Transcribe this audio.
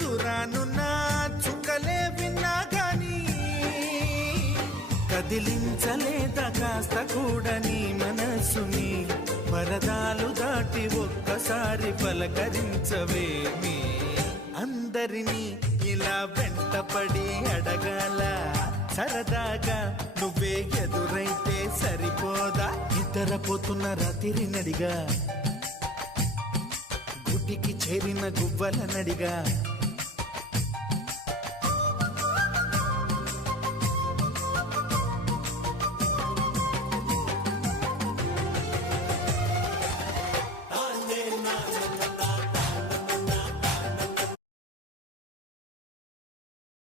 దురానున్న చుక్కలే విన్నా గాని కదిలించలేదా కాస్త కూడా నీ మనసుని పరదాలు దాటి ఒక్కసారి పలకరించవేమి అందరినీ ఇలా వెంటపడి అడగాల సరదాగా నువ్వే ఎదురైతే సరిపోదా నిద్రపోతున్న రాత్రి నడిగా గుడికి చేరిన గువ్వల నడిగా